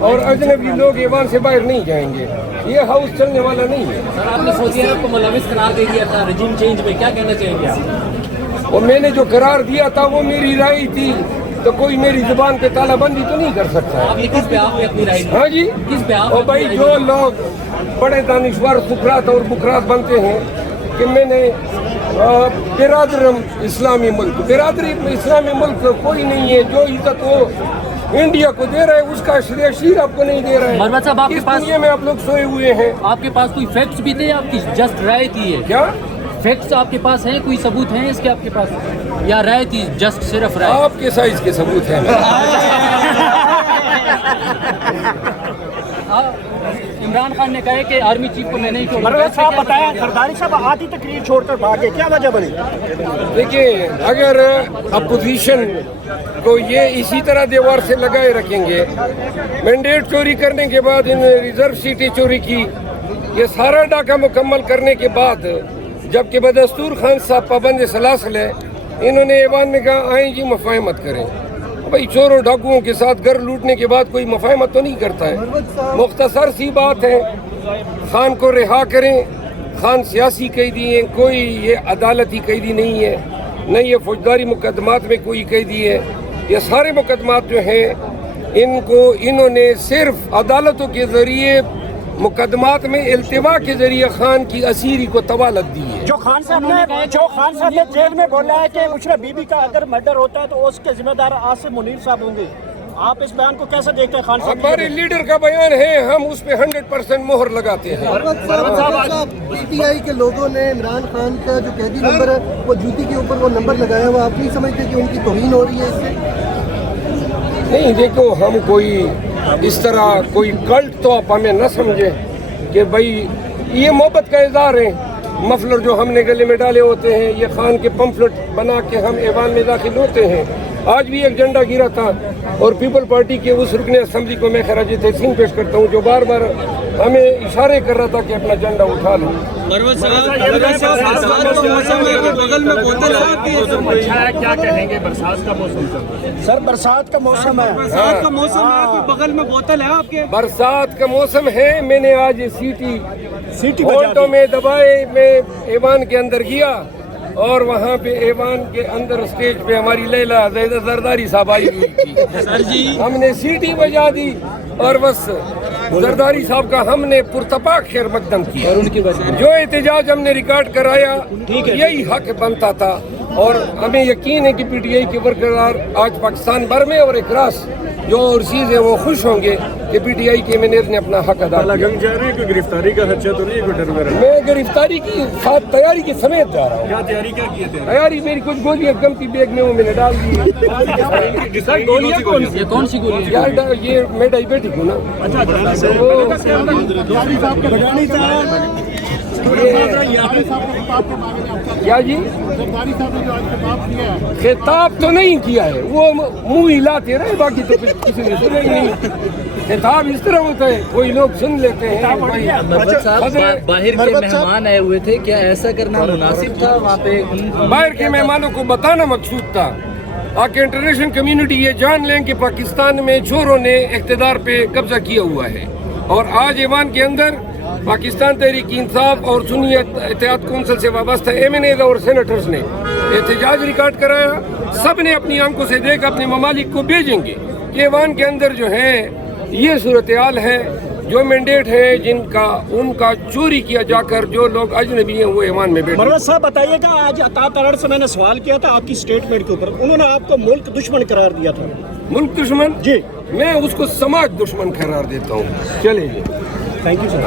اور اجنبی لوگ ایوان سے باہر نہیں جائیں گے. یہ ہاؤس چلنے والا نہیں ہے. سر آپ نے سعودی عرب کو ملوث قرار دے دیا تھا رجیم چینج میں، کیا کہنا چاہیں گے آپ؟ اور میں نے جو قرار دیا تھا وہ میری رائے تھی، تو کوئی میری زبان پہ تالا بندی تو نہیں کر سکتا ہے. آپ یہ کس پہ آپ نے اپنی رائے دی؟ ہاں جی. کس پہ آپ اور بھائی جو لوگ بڑے دانشور سکرات اور بکرات بنتے ہیں کہ میں نے برادرم اسلامی ملک، برادری اسلامی ملک کوئی نہیں ہے. جو عزت وہ انڈیا کو دے رہا ہے اس کا شریعہ شیر آپ کو نہیں دے رہا ہے. مرمت صاحب آپ کے اس پاس دنیا میں آپ لوگ سوئے ہوئے ہیں. آپ کے پاس کوئی فیکٹس بھی تھے، آپ کی جسٹ رائے تھی یہ؟ کیا فیکٹس آپ کے پاس ہیں، کوئی ثبوت ہیں اس کے آپ کے پاس، یا رائے تھی جسٹ صرف رائے؟ آپ کے سائز کے ثبوت ہیں. عمران خان نے کہا ہے کہ آرمی چیف کو میں نہیں چھوڑوں گا. مروت صاحب بتایا زرداری صاحب آدھی تقریر چھوڑ کر بھاگے، کیا وجہ بنی؟ دیکھیں اگر اپوزیشن کو یہ اسی طرح دیوار سے لگائے رکھیں گے، مینڈیٹ چوری کرنے کے بعد ان ریزرو سیٹیں چوری کی، یہ سارا ڈاکہ مکمل کرنے کے بعد جبکہ بدستور خان صاحب پابند سلاسل ہے، انہوں نے ایوان میں کہا آئیں جی مفاہمت کریں. بھائی چوروں ڈاکوؤں کے ساتھ گھر لوٹنے کے بعد کوئی مفاہمت تو نہیں کرتا ہے. مختصر سی بات ہے، خان کو رہا کریں. خان سیاسی قیدی ہیں، کوئی یہ عدالتی قیدی نہیں ہے، نہ یہ فوجداری مقدمات میں کوئی قیدی ہے. یہ سارے مقدمات جو ہیں انہوں نے صرف عدالتوں کے ذریعے مقدمات میں التوا کے ذریعے خان کی اسیری کو طوالت دی ہے. جو خان صاحب نے جیل میں بولا ہے کہ مشرف بی بی کا اگر مرڈر ہوتا ہے تو اس کے ذمہ دار آصف منیر صاحب ہوں گے، آپ اس بیان کو کیسے دیکھتے ہیں؟ خان صاحب ہمارے لیڈر کا بیان ہے، ہم اس پہ 100% مہر لگاتے ہیں. پی ٹی آئی کے لوگوں نے عمران خان کا جو قیدی نمبر ہے وہ جوتی کے اوپر وہ نمبر لگایا ہوا، آپ نہیں سمجھتے کہ ان کی توہین ہو رہی ہے اس سے؟ نہیں دیکھو، ہم کوئی اس طرح کوئی کلٹ تو آپ ہمیں نہ سمجھے کہ بھائی یہ محبت کا اظہار ہے. مفلر جو ہم نے گلے میں ڈالے ہوتے ہیں، یہ خان کے پمفلٹ بنا کے ہم ایوان میں داخل ہوتے ہیں. آج بھی ایک جھنڈا گرا تھا اور پیپل پارٹی کے اس رکن اسمبلی کو میں خراج تحسین پیش کرتا ہوں جو بار بار ہمیں اشارے کر رہا تھا کہ اپنا جھنڈا اٹھا لوں. کیا کہیں گے؟ برسات کا موسم سر برسات کا موسم ہے، برسات کا موسم ہے، کوئی بغل میں بوتل ہے آپ کے؟ برسات کا موسم ہے. میں نے آج سیٹی ہونٹوں میں دبائے میں ایوان کے اندر گیا اور وہاں پہ ایوان کے اندر اسٹیج پہ ہماری لیلا زیدہ زرداری صاحب آئی ہوئی تھی. ہم نے سیٹی بجا دی اور بس زرداری صاحب کا ہم نے پرتپاک خیر مقدم کیا. جو احتجاج ہم نے ریکارڈ کرایا یہی حق بنتا تھا، اور ہمیں یقین ہے کہ پی ٹی آئی کے ورکرار آج پاکستان بھر میں اور اکراس جو اوورسیز ہیں وہ خوش ہوں گے کہ پی ٹی آئی کے مینیجر نے اپنا حق ادا کیا. جا رہے ہیں کوئی گرفتاری کا خدشہ تو نہیں ہے؟ کوئی ڈر وغیرہ؟ میں گرفتاری کی ساتھ تیاری کے سمیت جا رہا ہوں. کیا تیاری کیا کی تھے؟ تیاری میری کچھ گولیاں کم کی بیگ میں وہ میں نے ڈال دی. سر گولیاں کون سی گولی؟ یار یہ میں ڈائبیٹک ہوں نا. کیا جی خطاب تو نہیں کیا ہے، وہ منہ ہلاتے رہے، باقی تو کسی نے سنا ہی نہیں. خطاب اس طرح ہوتا ہے، کوئی لوگ سن لیتے ہیں. مرمت صاحب باہر کے مہمان آئے ہوئے تھے، کیا ایسا کرنا مناسب تھا وہاں پہ؟ باہر کے مہمانوں کو بتانا مقصود تھا تاکہ انٹرنیشنل کمیونٹی یہ جان لیں کہ پاکستان میں چوروں نے اقتدار پہ قبضہ کیا ہوا ہے. اور آج ایوان کے اندر پاکستان تحریک انصاف اور سنی اتحاد کونسل سے وابستہ ایم این ایز اور سینیٹرز نے احتجاج ریکارڈ کرایا. سب نے اپنی آنکھوں سے دیکھ اپنے ممالک کو بھیجیں گے کہ ایوان کے اندر جو ہے یہ صورتحال ہے. جو مینڈیٹ ہیں ان کا چوری کیا جا کر جو لوگ اجنبی ہیں وہ ایوان میں بیٹھے. مروت صاحب بتائیے گا، آج عطا ترڑ سے میں نے سوال کیا تھا آپ کی اسٹیٹمنٹ کے اوپر، انہوں نے آپ کو ملک دشمن قرار دیا تھا. ملک دشمن؟ جی میں اس کو سماج دشمن قرار دیتا ہوں. چلے جی، تھینک یو سر.